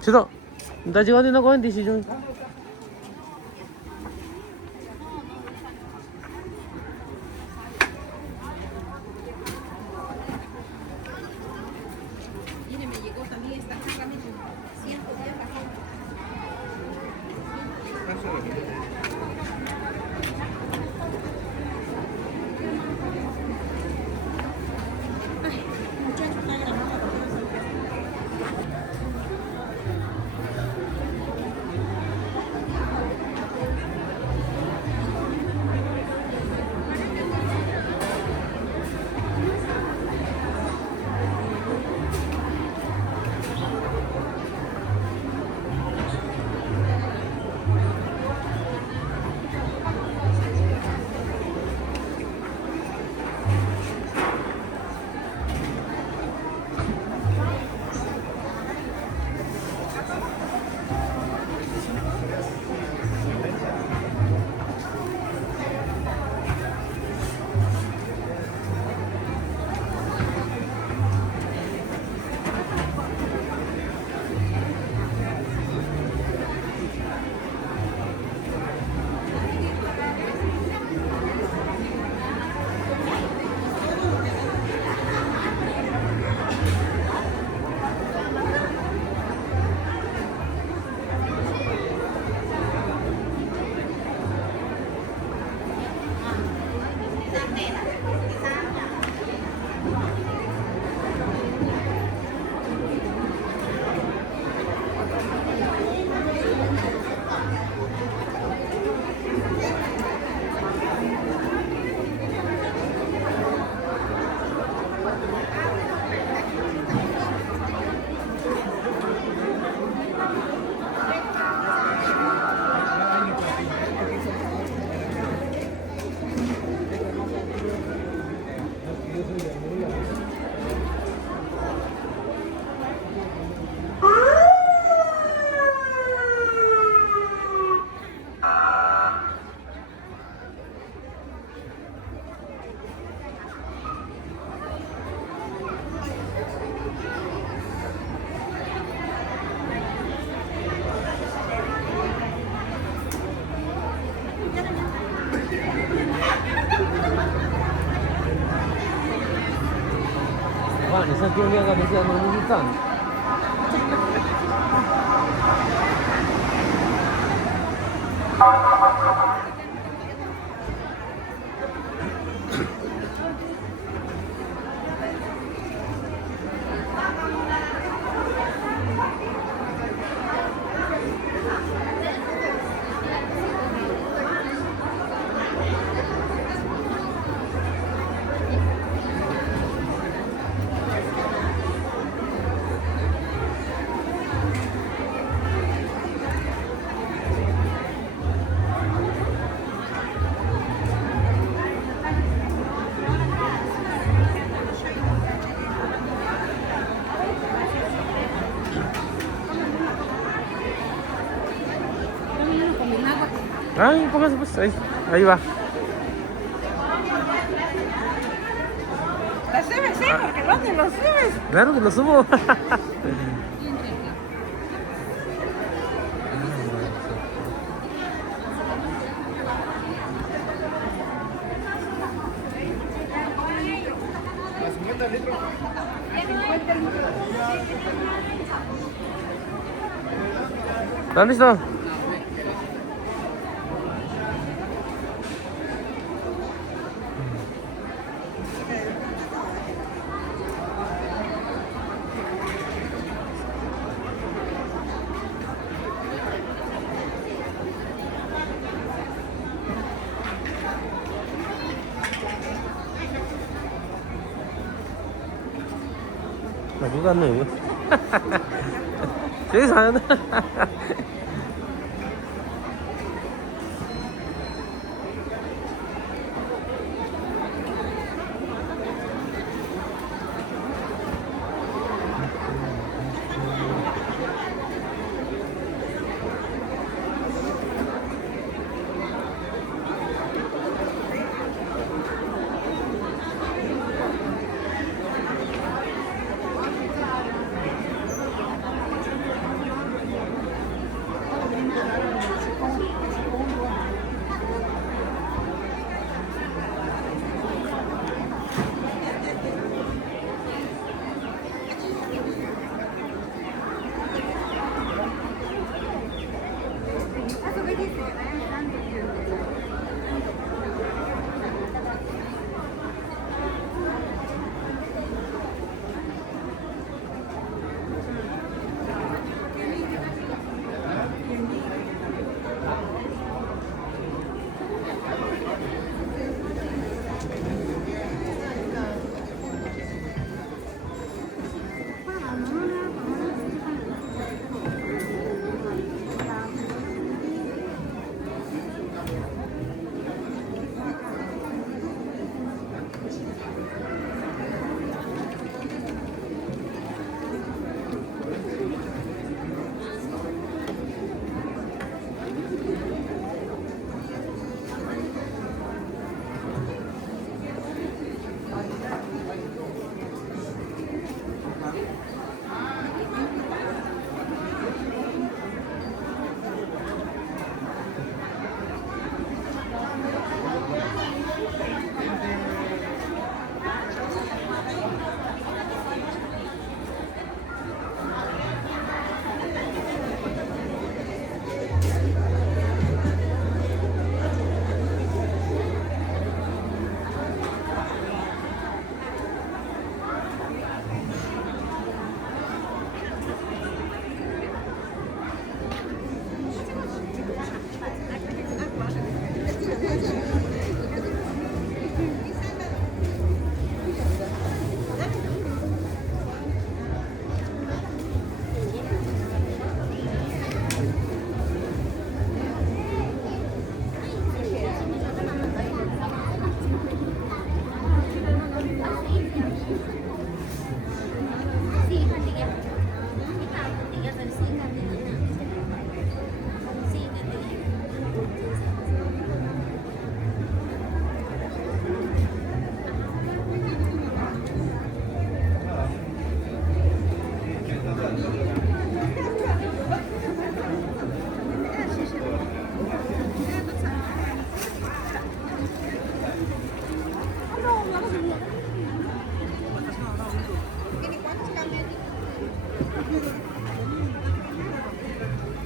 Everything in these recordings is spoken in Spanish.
知道，大家的那个问题是中。哇，你上丢面个没见过那是站。Ay, póngase pues, ahí va. ¿La subes, sí? Porque no te lo subes. Claro que lo subo. ¿Están listos? Mà chúng ta nữ. Thế sao nữa?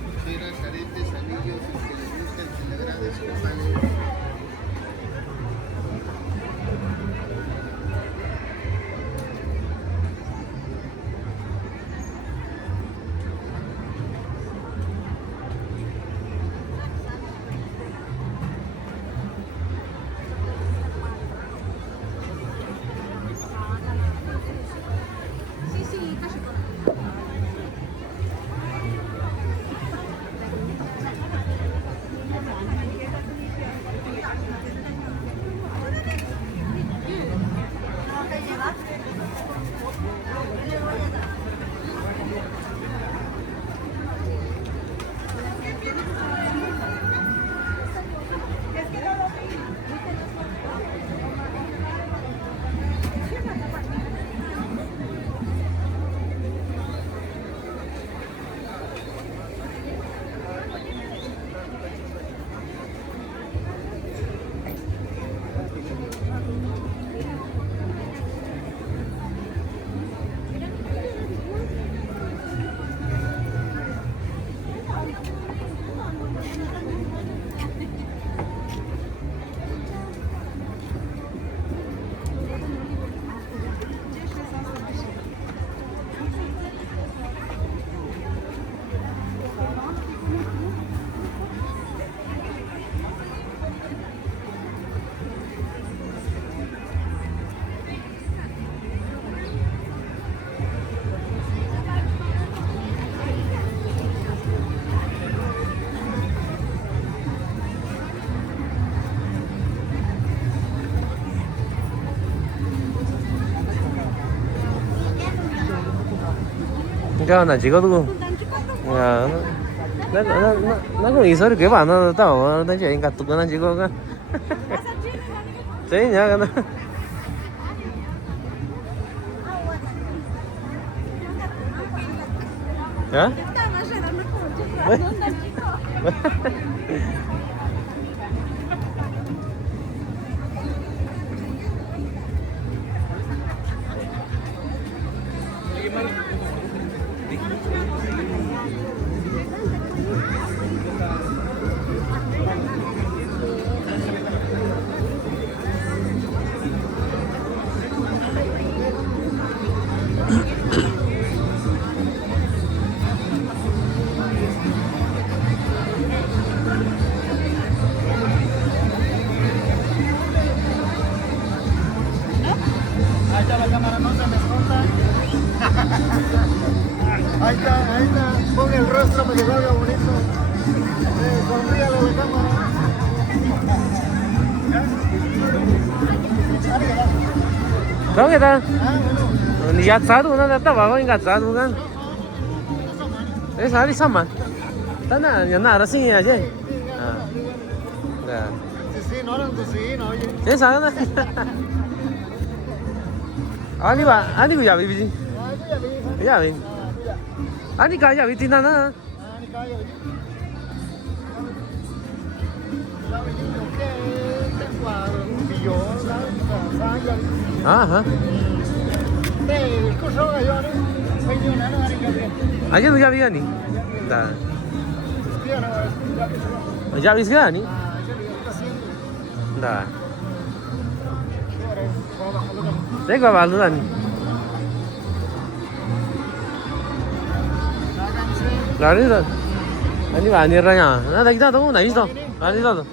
Pulseras, aretes, anillos, el que les guste, el que le agrade, copales. ¿Qué onda, chico, tú? Ya, nó có ý cái bản nó tao nó chỉ gặp tụi nó chỉ có cái thế nhá cái nó hả Ahí está la cámara, no se me esconda. Ahí está. Pon el rostro para que salga bonito. Sonríale a la cámara. đó người ta Ah, bueno. gạt xá tụi nó tao bảo anh gạt xá tụi nó đấy xá đi xong mà tao là nhận nào nó xin nhà chứ à dạ Sí, no, sí, no, oye. thế sao nó 아니 그 야비 비지 Ah, tú ya vi, hija. 야비 Ah, tú ya. 아니 가 야비 티나나 Ah, ni calla, oye. Ya vi, que tengo un billón, ¿sabes? 아하 El curso de yo, ¿no? Soy yo, no, ni calla. 아니 그 야비 아니 나 Sí, no, ya vi. 야비 그 아니 Ah, yo le digo, ¿qué está haciendo? 나 Vamos a bajarlo también. 내가 말도 아니 나리다 아니 아니라냐 나 기다 너무 나이다 아니다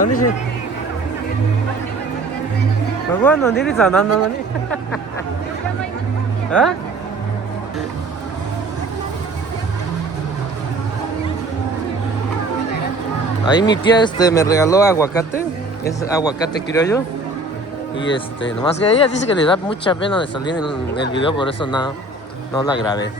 다운이지. 그거는 일이 잘한다 거니? ¿Ah? Ahí mi tía me regaló aguacate, es aguacate criollo. Y nomás que ella dice que le da mucha pena de salir en el video, por eso no la grabé.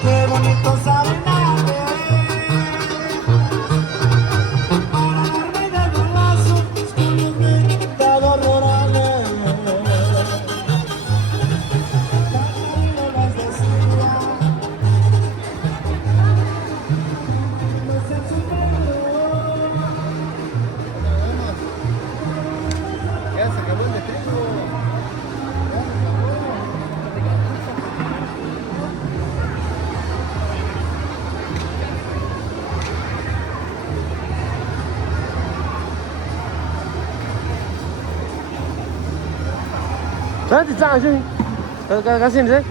Qué bonito sabe nada, para darme del brazo, con los meditados rurales. Catarina las decía, no se superó. Ya se acabó el detecto. 자, 진짜 아주 가시 이제.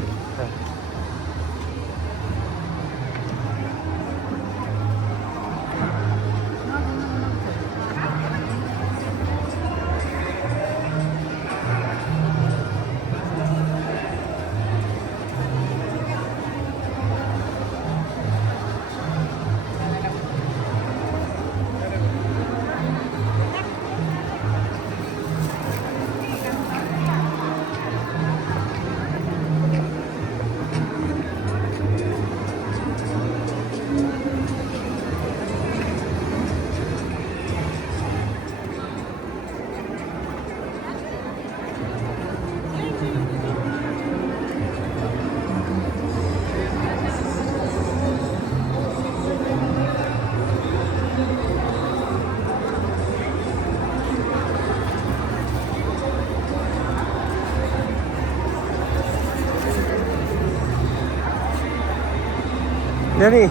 Nani.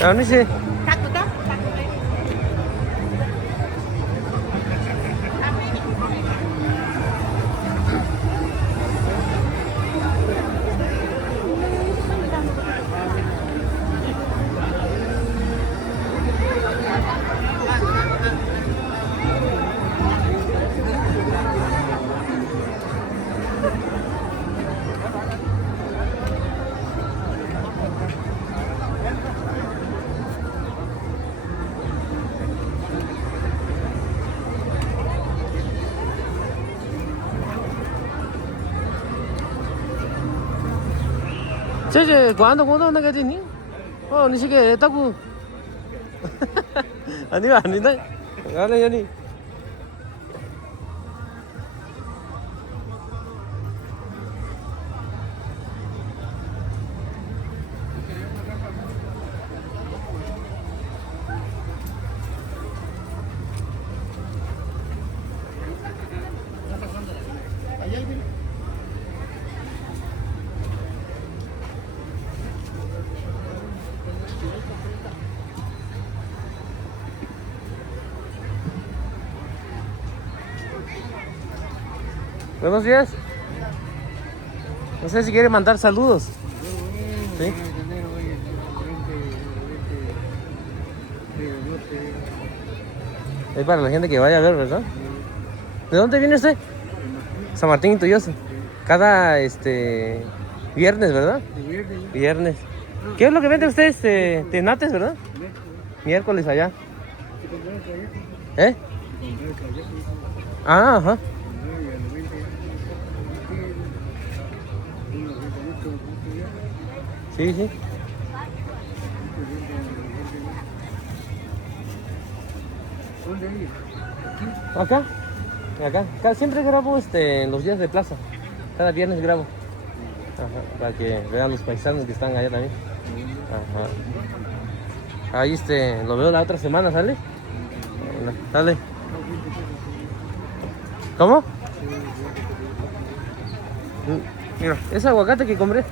Ano siya? Taco to? Che, ¿cuándo na ka din? Oh, ni sige taku. Ani ba, ani na. Wala yan. Buenos días. No sé si quiere mandar saludos. ¿Sí? Es para la gente que vaya a ver, ¿verdad? ¿De dónde viene usted? San Martín Intoyoso. Cada viernes, ¿verdad? Viernes. ¿Qué es lo que vende usted? Tenates, ¿verdad? Miércoles allá. ¿Eh? Ah, ajá. Sí, sí. Acá. Acá siempre grabo en los días de plaza. Cada viernes grabo. Ajá, para que vean los paisanos que están allá también. Ajá. Ahí lo veo la otra semana, ¿sale? Bueno, sale. ¿Cómo? Mira, ese aguacate que compré.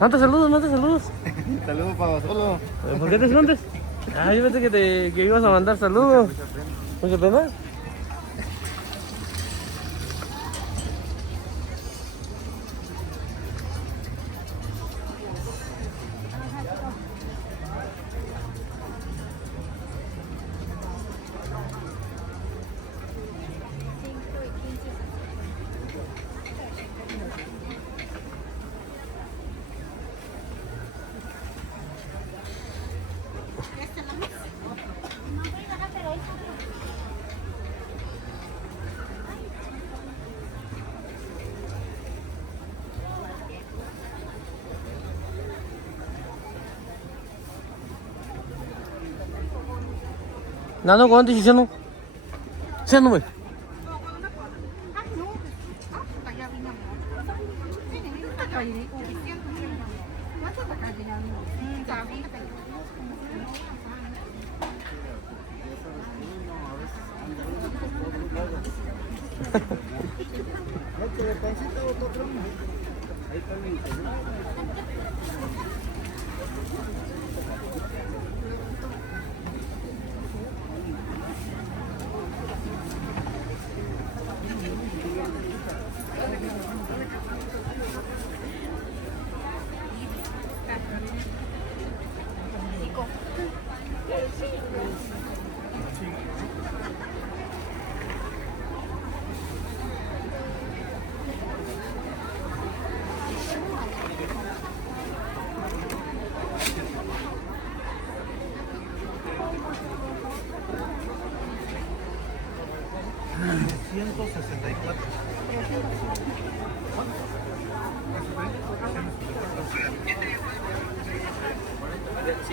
Manda saludos. Saludos para solo. ¿Por qué te escondes? Ah, yo pensé que ibas a mandar saludos. ¿Mucha pena? 나는 거한테 주셔노. 세놈을.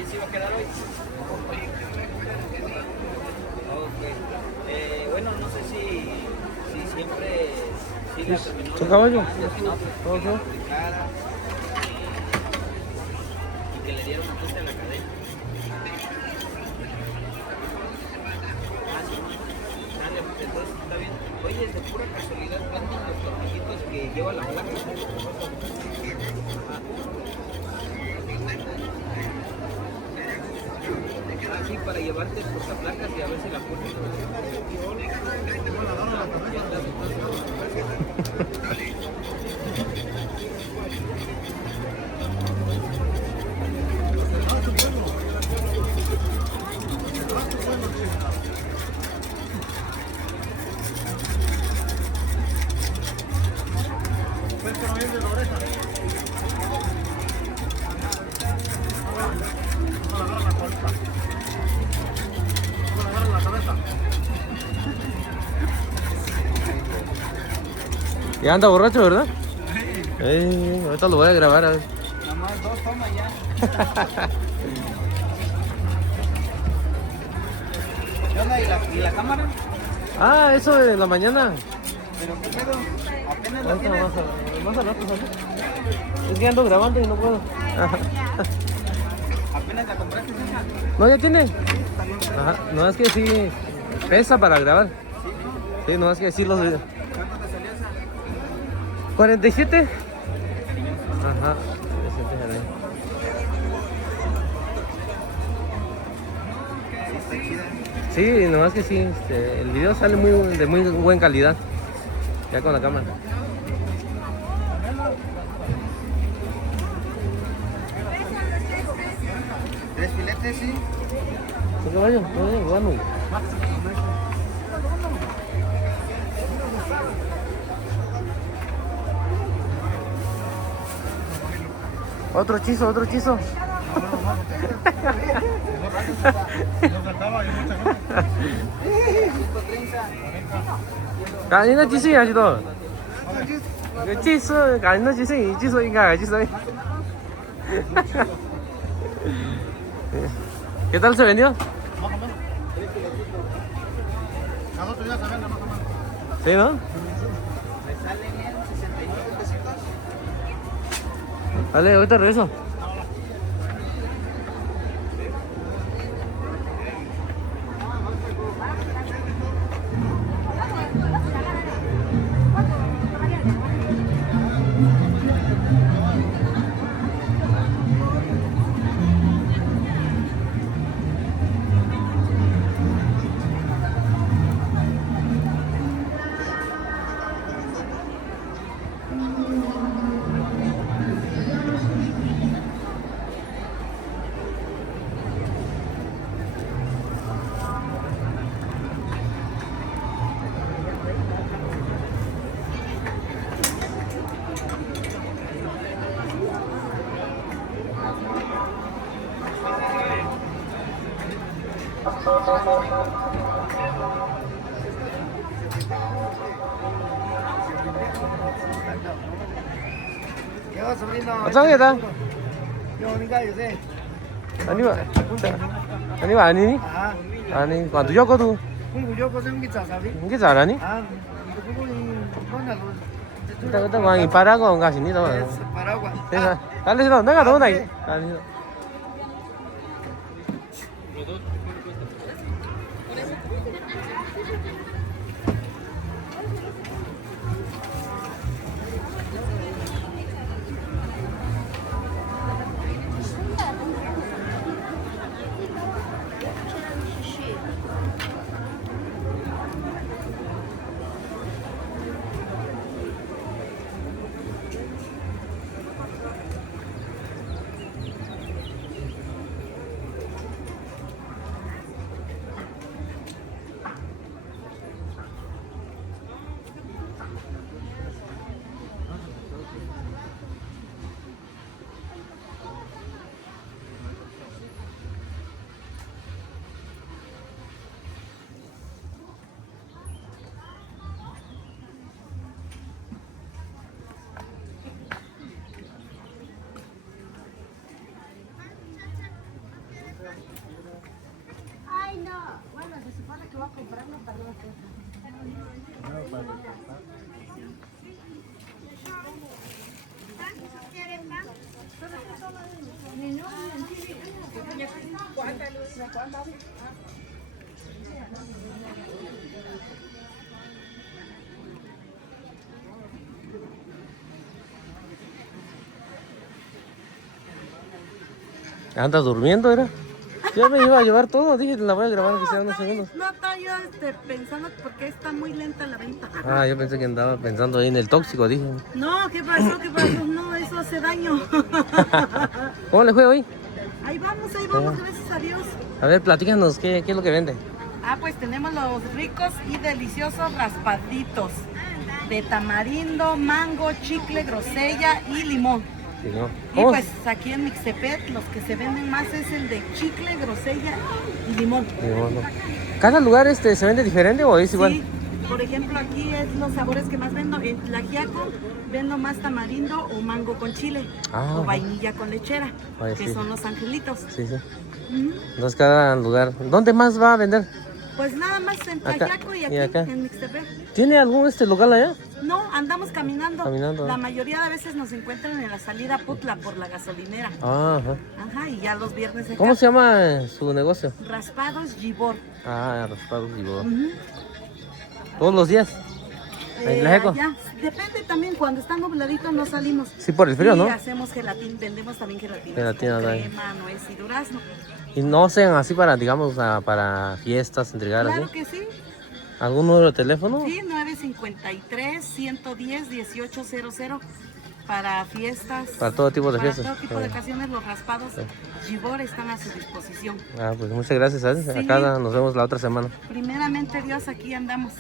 ¿Sí va a quedar hoy? Ok. Bueno, no sé si siempre la terminó. ¿Tu caballo? Si no, pues que la publicara y que le dieron ajuste a la cadena. Entonces está bien. Oye, de pura casualidad, ¿venden los tornillitos que lleva la placa? Así para llevarte el portaplacas y a ver si la pones. Ya está. Ya anda borracho, ¿verdad? Ahorita lo voy a grabar a ver. Nada más 2 tomas ya. ¿Qué onda? ¿Y la cámara? Ah, eso de la mañana. ¿Pero qué pedo? ¿Apenas la Ahorita tienes? más al rato, ¿sabes? Es que ando grabando y no puedo. ¿Apenas la compraste esa? No, ya tiene. Ajá, no es que sí pesa para grabar. Sí, no es que sí los videos. ¿Cuánto te salió esa? 47. Ajá. Sí, está chida. Sí, nomás que sí, el video sale de muy buena calidad. Ya con la cámara. ¿3 filetes, sí? ¿Qué vaya? Bueno. Otro hechizo, otro hechizo. 간이나 지수이 아시도. 지수, 간이나 지수이, 지수이가 지수이. ¿Qué tal se vendió? Nosotros ya sabemos más o menos. ¿Sí, no? Me salen en 69 pesitos. Dale, ahorita regreso. Yo, sobrino. 어쩌겠다. Yo, venga, yo sé. 아니 아니니? Ah, 아니, cuando yo codo, kung yo ko sa mga sasabi. ¿qué 잘하니? Ah, ito ko yung Ronald. 일단 왕이 빠라고 가시니 너. Paraguas. 내가 달래서 내가 너나 아니. Ay, no. Bueno, se supone que voy a comprarlo para una cosa. ¿Andas durmiendo, era? Yo me iba a llevar todo, dije, la voy a grabar que sea unos segundos. No, estaba yo pensando porque está muy lenta la venta. Ah, yo pensé que andaba pensando ahí en el tóxico, dije. No, ¿qué pasó? ¿Qué pasó? No, eso hace daño. ¿Cómo le fue hoy? Ahí vamos, gracias a Dios. A ver, platícanos, ¿qué es lo que vende? Ah, pues tenemos los ricos y deliciosos raspaditos de tamarindo, mango, chicle, grosella y limón. Sí, ¿no? Y ¿Cómo? pues aquí en Mixtepec los que se venden más es el de chicle, grosella y limón. Limón, ¿no? ¿Cada lugar se vende diferente o es igual? Sí, por ejemplo aquí es los sabores que más vendo. En Tlaxiaco vendo más tamarindo o mango con chile o vainilla con lechera, Ay, que sí. son los angelitos. Sí, sí. Ujú. Entonces cada lugar. ¿Dónde más va a vender? Pues nada más en Acá Tlaxiaco y y aquí acá. en Mixtepec. ¿Tiene algún local allá? No, andamos caminando. Caminando, La mayoría de veces nos encuentran en la salida a Putla por la gasolinera. Ah, ajá. Ajá, y ya los viernes acá. ¿Cómo se llama su negocio? Raspados Gibor. Ah, raspados y bodas. Ujú. ¿Todos los días? ¿En Tlaxiaco? Allá. Depende también, cuando está nubladito no salimos. Sí, por el frío, y ¿no? hacemos gelatina, vendemos también gelatina. Gelatina, con dale. crema, nuez y durazno. Y no sean así para, digamos, para fiestas, entregar Claro así. que sí. ¿Algún número de teléfono? Sí, 953-110-1800 para fiestas. Para todo tipo de fiestas. Para todo tipo de Ah. ocasiones, los raspados Gibor están a su disposición. Ah, pues muchas gracias, ¿sabes? Sí. Acá nos vemos la otra semana. Primeramente Dios, aquí andamos.